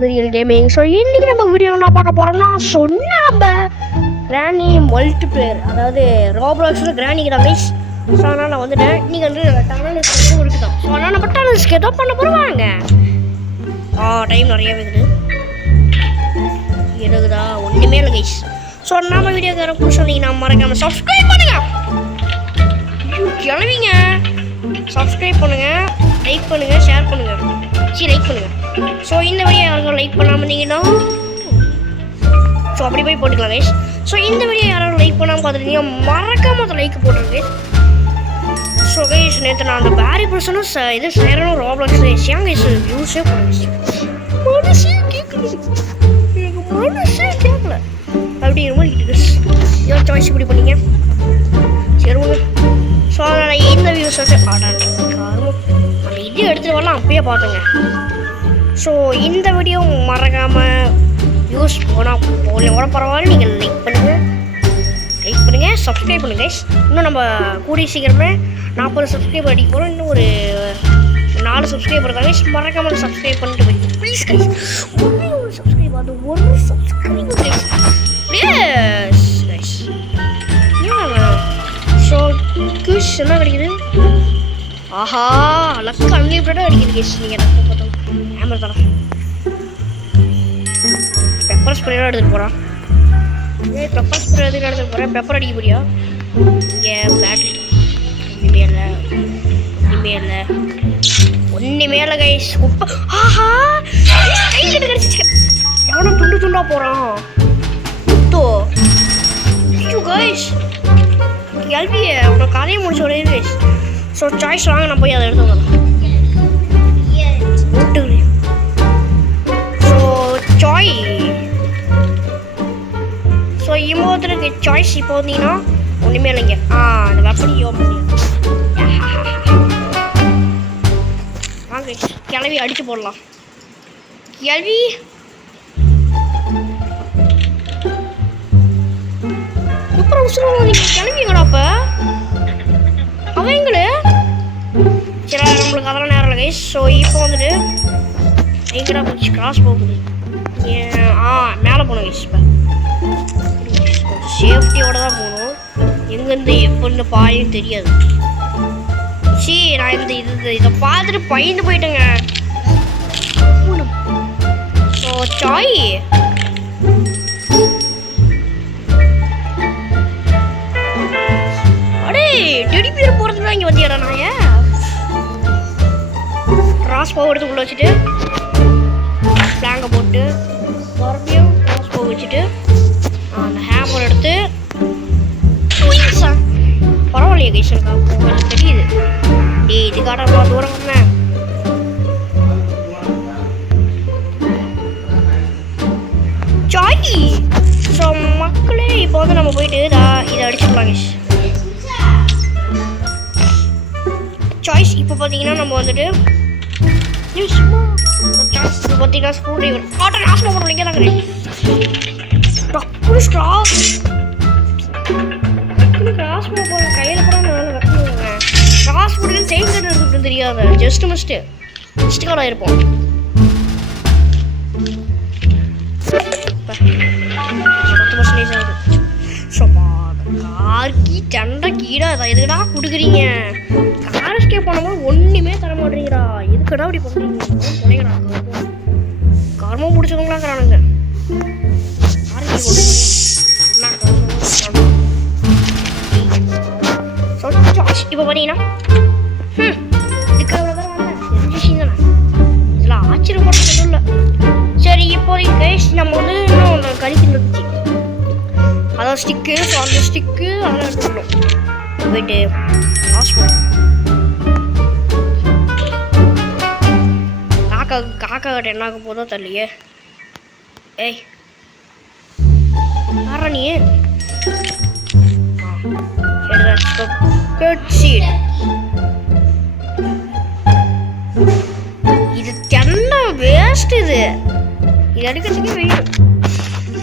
to the Real Gaming. So இன்னைக்கு நம்ம video என்ன பார்க்க போறோம்னா சொன்னாம்ப கிரானி மல்டிப்ளேயர், அதாவது ரோப்ளாக்ஸ்ல கிரானிக்கு தான் கைஸ். ஸோ அதனால் நான் வந்துட்டேன். இன்னைக்கு வந்து டனல் ஸ்கேட்டும் இருக்குதான். ஸோ அதனால் நம்ம டனல் ஸ்கேட்டும் பண்ண போடுவாங்க. டைம் நிறையவே இருக்குதா ஒன்றுமே இல்லை கைஸ். ஸோ நம்ம வீடியோக்கார பிடிச்சிருந்தீங்கன்னா மறக்காமல் சப்ஸ்கிரைப் பண்ணுங்க. கிளவிங்க சப்ஸ்கிரைப் பண்ணுங்கள், லைக் பண்ணுங்கள், ஷேர் பண்ணுங்கள். லைக் பண்ணுங்கள். ஸோ இந்த வீடியோ யாரும் லைக் பண்ணாமல் இருந்தீங்கன்னா ஸோ அப்படி போய் போட்டுக்கலாம் கைஸ். ஸோ இந்த வீடியோ யாரும் லைக் பண்ணாமல் பார்த்துருந்தீங்க மறக்காமல் அதை லைக் போட்டுருக்கு. ஸோ கைஸ் நேற்று நான் அந்த பேரி பர்சனும் இது சேரணும் ரோப்ளாக்ஸ் ஏன் கைஸ் வியூஸே போடுச்சு. மனசே கேட்கல, எனக்கு மனசே கேட்கல அப்படிங்கிற மாதிரி இருக்குது. ஏன் சாய்ஸ் இப்படி பண்ணீங்க? சரி ஓகே. ஸோ அதனால் இந்த வியூஸ் வச்சு அந்த இது எடுத்துகிட்டு வரலாம் அப்பயே பார்த்தேங்க. ஸோ இந்த வீடியோ மறக்காமல் வியூஸ் போனால் போகல கூட பரவாயில்ல, நீங்கள் லைக் பண்ணுங்கள், சப்ஸ்கிரைப் பண்ணுங்கள். இன்னும் நம்ம கூடிய சீக்கிரமே 40 சப்ஸ்கிரைபர் அடிக்க போகிறோம். இன்னும் ஒரு 4 சப்ஸ்கிரைபர் இருக்காங்க. மறக்காமல் சப்ஸ்கிரைப் பண்ணிட்டு போய் ப்ளீஸ் கைஸ். ஒரு சப்ஸ்கிரைப், அது ஒரு subscriber guys. Please guys. So Kish என்ன கிடைக்குது? ஆஹா லக்கு அன்லிமிட்டடாக அடிக்குது கேஸ். நீங்கள் என்ன பார்த்தோம் கேமரா தரேன். பெப்பர் ஸ்ப்ரேலாம் எடுத்துகிட்டு போகிறான். பெப்பர் ஸ்ப்ரே எடுத்துகிட்டு போகிறேன். பெப்பர் அடிக்க போறியா? இங்கே பேட்ரி ஒன்றுமே இல்லை கைஸ். உப்பா ஆஹா கைக்கிட்ட கிடச்சிச்சு. எவனோ துண்டு துண்டாக போகிறான். தோ ஐயோ கைஸ் கேள்வியே உன்னோட கதையை முடிச்ச ஒரே கைஸ். ஸோ சாய்ஸ் வாங்க, நான் போய் அதை எடுத்து வரலாம். ஸோ சாய் ஸோ இமோத்தருக்கு சாய்ஸ் இப்போ வந்தீங்கன்னா ஒன்றுமே இல்லைங்க. அந்த வெப்பனி ஓப்பன் வாங்க கிளவி அடித்து போடலாம். கிளவி அப்புறம் சொல்லுவாங்க நீங்கள் கிளவிங்கடா அப்போ அவங்களே. சரி நம்மளுக்கு அதெல்லாம் நேரம் இல்லை கைஸ். ஸோ இப்போ வந்துட்டு எங்கடா போச்சு? கிராஸ் போகுது. மேலே போகணும் கைஸ். இப்போ சேஃப்டியோடு தான் போகணும். எங்கேருந்து எப்போன்னு பாயும் தெரியாது. நான் இதை பார்த்துட்டு பயந்து போயிட்டேங்க. ஸோ சாய் டெடி பேர் போகிறதுக்கு தான் இங்கே வந்தியாடா நான். கிராஸ் போ எடுத்து உள்ளே வச்சுட்டு பிளாங்கை போட்டு மறுபடியும் கிராஸ் போ வச்சுட்டு அந்த ஹேமர் எடுத்து பரவாயில்லையே கைசனுக்கா எனக்கு தெரியுது. இதுக்காக அவ்வளோ தூரம் வந்தேன். சாய் ஸோ மக்களே இப்போ வந்து நம்ம போயிட்டு இதை அடிச்சுக்கலாம் கைஸ். சாய்ஸ் இப்போ பார்த்தீங்கன்னா நம்ம வந்துட்டு சாய்ஸ் இப்போ பார்த்தீங்கன்னா ஸ்க்ரூ டிரைவர் ஆட்டோ நாசமாக போடுறோம். இங்கே தாங்க கிராஸ் போகிற கையில் கூட நல்லா வைக்கணுங்க. கிராஸ் போட்டு செயின் கட்டு எடுத்துகிட்டு தெரியாது. மிஸ்ட்டு கார்டாக இருப்போம். கார்கி சண்டை கீழே எதுக்கடா கொடுக்குறீங்க? கார் எஸ்கேப் பண்ணும்போது ஒன்றுமே தர மாட்டேங்கிறா. எதுக்கடா அப்படி பண்ணுறீங்க? காரமாக பிடிச்சவங்களாங்கிறானுங்க. இப்போ பார்த்தீங்கன்னா இதுக்காக தான் வந்தேன். இதெல்லாம் ஆச்சரியப்பட்ட இல்லை. சரி இப்போதைக்கு கைஸ் நம்ம வந்து இன்னும் கறிக்கு இருந்துச்சு அதான் ஸ்டிக்கு. ஸோ அந்த ஸ்டிக்கு அதெல்லாம் எடுத்துக்கணும். போயிட்டு காக்கா கிட்ட என்ன ஆக போதோ தெரியலையே. ஏய் யாரா நீ? இது என்ன வேஸ்ட்? இது அடிக்கிறதுக்கே வெயில்.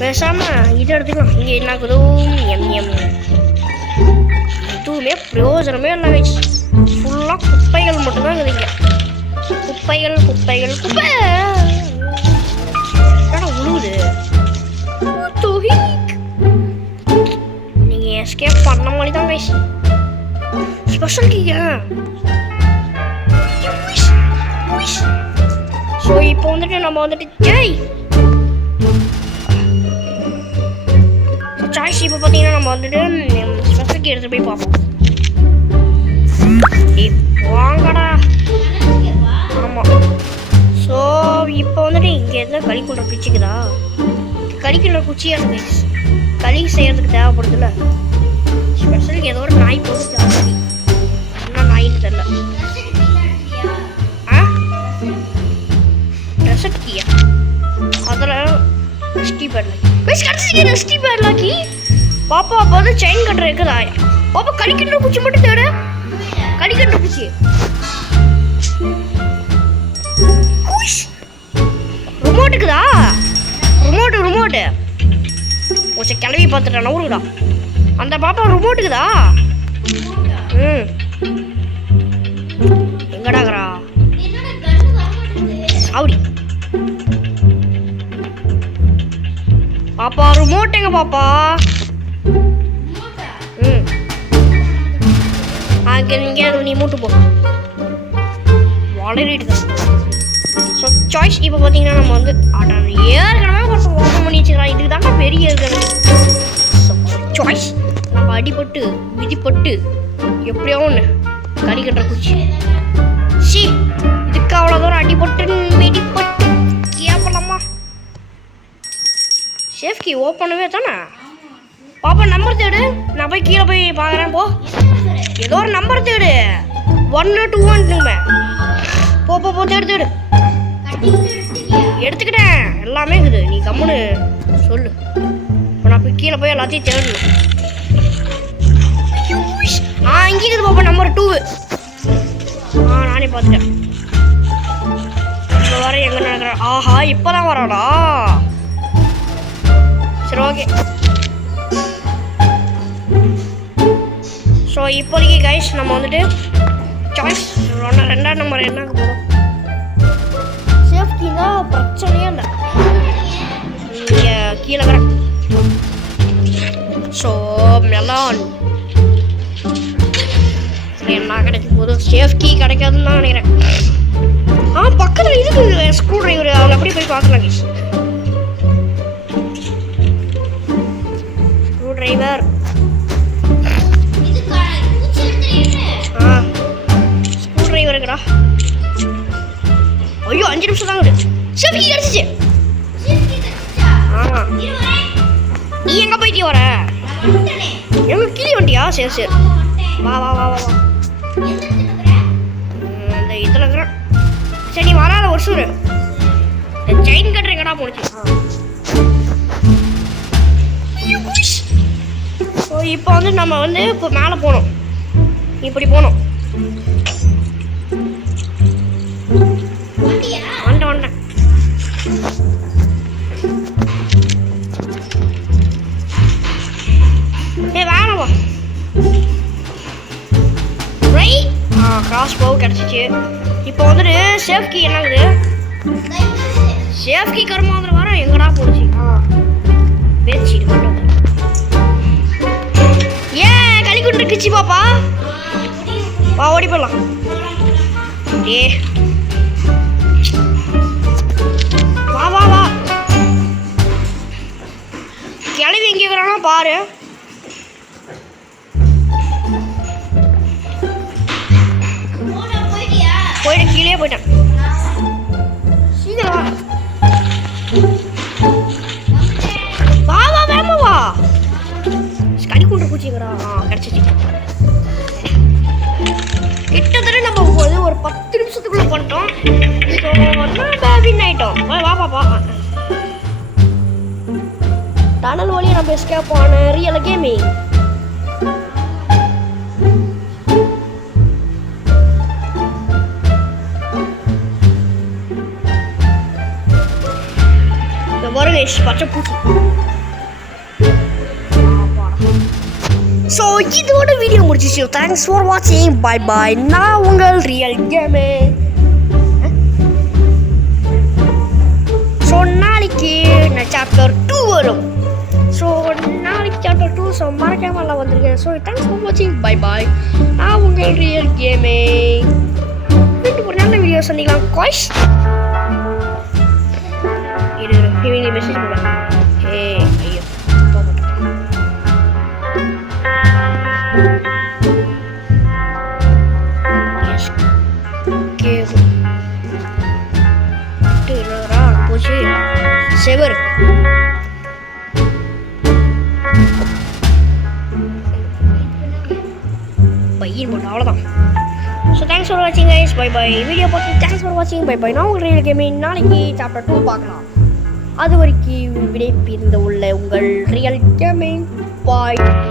பேசாமல் இது எடுத்துக்கலாம். இங்கே என்ன ஆகுதோ எதுவுமே பிரயோஜனமே இல்லை கைஸ். ஃபுல்லாக குப்பைகள் மட்டும்தான் இருக்குதுங்க. குப்பைகள் குப்பை போகுது. நீங்க எஸ்கேப் பண்ண மாதிரி தான் கைஸ். ஸ்பெஷல் கீங்க. ஸோ இப்போ வந்துட்டு நம்ம வந்துட்டு சாய்ஸ் இப்போ பார்த்தீங்கன்னா நம்ம வந்துட்டு ஸ்பெஷல் கீ எடுத்துட்டு போய் பார்ப்போம். வாங்கடா. ஆமாம். ஸோ இப்போ வந்துட்டு இங்கே எதுனா களி கொண்ட குச்சிக்குதா? கறிக்குள்ள குச்சியான கைஸ். களி செய்யறதுக்கு தேவைப்படுதுல்ல. ஸ்பெஷலுக்கு ஏதோ ஒரு நாய் போட்டு தேவை. என்ன நாயின்னு தெரியல. ரெசப்டியா? அதில் ரெஸ்டி பேட்லாக்கி. கைஸ் கடைசிக்கு ரெஸ்டி பேட்லாக்கி. பாப்பா அப்போ வந்து செயின் கட்டுற இருக்குதா? பாப்பா கறிக்கின்ற குச்சி மட்டும் தேடு. கறிக்கின்ற குச்சி. ரிமோட்டுக்குதா? ரிமோட்டு ஒரு கிளவி பார்த்துட்டேன் நவுருடா. அந்த பாப்பா ரிமோட்டுக்குதா? எங்கடாகிறா அப்படி பாப்பா ரிமோட் எங்க பாப்பா? அங்கே நீங்கள் நீ மூட்டு போ வளரிட்டு. ஸோ சாய்ஸ் இப்போ பார்த்தீங்கன்னா நம்ம வந்து ஏற்கனவே ஒருத்தர் ஓப்பன் பண்ணி வச்சுக்கலாம். இதுக்கு தாங்க பெரிய இருக்கிறது. ஸோ சாய்ஸ் நம்ம அடிபட்டு மிதிப்பட்டு எப்படியோ ஒன்று கறி கட்டுற குச்சி. இதுக்கு அவ்வளோ தூரம் அடிபட்டு மிதிப்பட்டு கேட்கலாமா? சேஃப்கி ஓப்பனவே தானே. பாப்பா நம்பர் தேடு. நான் போய் கீழே போய் பார்க்குறேன். போ ஏதோ ஒரு நம்பர் தேடு. 1 2 1 போ தேடு. எடுத்துக்கிட்டேன் எல்லாமே இருக்குது. நீ கம்முன்னு சொல்லு. இப்போ நான் போய் கீழே போய் எல்லாத்தையும் தேடணும். இங்கே இருக்குது பாப்பா நம்பர் 2. நானே பார்த்துட்டேன். இப்போ வர எங்கே நடக்கிறேன்? ஆஹா இப்போதான் வராடா. சரி ஓகே. ஸோ இப்போதைக்கு கைஸ் நம்ம வந்துட்டு சாய்ஸ் 2ஆம் நம்பர் என்ன போதும். சேஃப்டினா பிரச்சனையே இல்லை. இங்கே கீழே வரேன். ஸோ மெலான் என்ன கிடைக்கும் போது சேஃப்டி கிடைக்காதுன்னு தான் நினைக்கிறேன். பக்கத்தில் இதுக்கு ஸ்க்ரூ டிரைவர். அவங்க அப்படி போய் பார்க்கலாம் கைஸ். ஸ்க்ரூ டிரைவர் ஸ்க்ரூ டிரைவருக்குடா. ஐயோ 5 நிமிஷம் தான் இருக்குது. சேஃப்டி கிடச்சிச்சு. ஆமாம். நீ எங்கே போயிட்டே வர? எங்க கீழே வண்டியா? சரி வா இந்த இதில் இருக்கிறேன். சரி நீ வராத ஒரு சூறு. செயின் கட்டுறீங்கடா போச்சு. ஸோ இப்போ வந்து நம்ம வந்து இப்போ மேலே போகணும். இப்படி போகணும். வந்துட்டேன். வேணாவா ரைட். கிராஸ் போ கிடச்சிச்சு. இப்போ வந்துட்டு சேஃப்கி என்னங்குது? சேஃப்கி கருமாந்திரம் வர எங்கடா போடுச்சு? பேச்சிட்டு கொண்டு வந்து களி கொண்டு இருக்குச்சு பாப்பா. வா ஓடி போடலாம். வா கிளவி எங்கே இருக்கிறானா பாரு. போயிட்டு கீழே போயிட்டேன். சீக்கிரம் வா வேமா வா. கறி கொண்டு பூச்சிக்கிறா. கிடச்சிச்சு. கிட்டத்தட்ட நம்ம ஒரு 10 நிமிஷத்துக்குள்ள பண்ணிட்டோம். வின் ஆயிட்டோம். வா பாப்பா. டனல் வழியாக நம்ம எஸ்கேப் ஆன ரியல் கேமிங். பச்சை பூச்சி. ஸோ இதோட வீடியோ முடிச்சிச்சு. தேங்க்ஸ் ஃபார் வாட்சிங். Bye bye. நான் உங்கள் ரியல் கேமிங். ஸோ நாளைக்கு நான் சாப்டர் 2 வரும். ஸோ நாளைக்கு சாப்டர் 2. ஸோ மறக்காம எல்லாம் வந்திருக்கேன். ஸோ தேங்க்ஸ் ஃபார் வாட்சிங். Bye bye. நான் உங்கள் ரியல் கேமிங். வீட்டுக்கு ஒரு நல்ல வீடியோ சந்திக்கலாம். காய்ஸ் இது மெசேஜ் போடுறேன். ஐயோ போச்சு செவர் பையன் போட்டு அவ்வளோதான். ஸோ தேங்க்ஸ் ஃபார் வாட்சிங் கைஸ். Bye bye. வீடியோ பார்த்து தேங்க்ஸ் ஃபார் வாட்சிங். Bye bye. நான் உங்கள் ரியல் கேமிங். நாளைக்கு சாப்டர் 2 பார்க்கலாம். அது வரைக்கும் விடை பிரிந்து உள்ள உங்கள் ரியல் கேமிங். பாய் பாய்.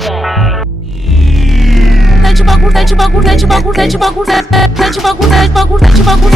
Te bagulho,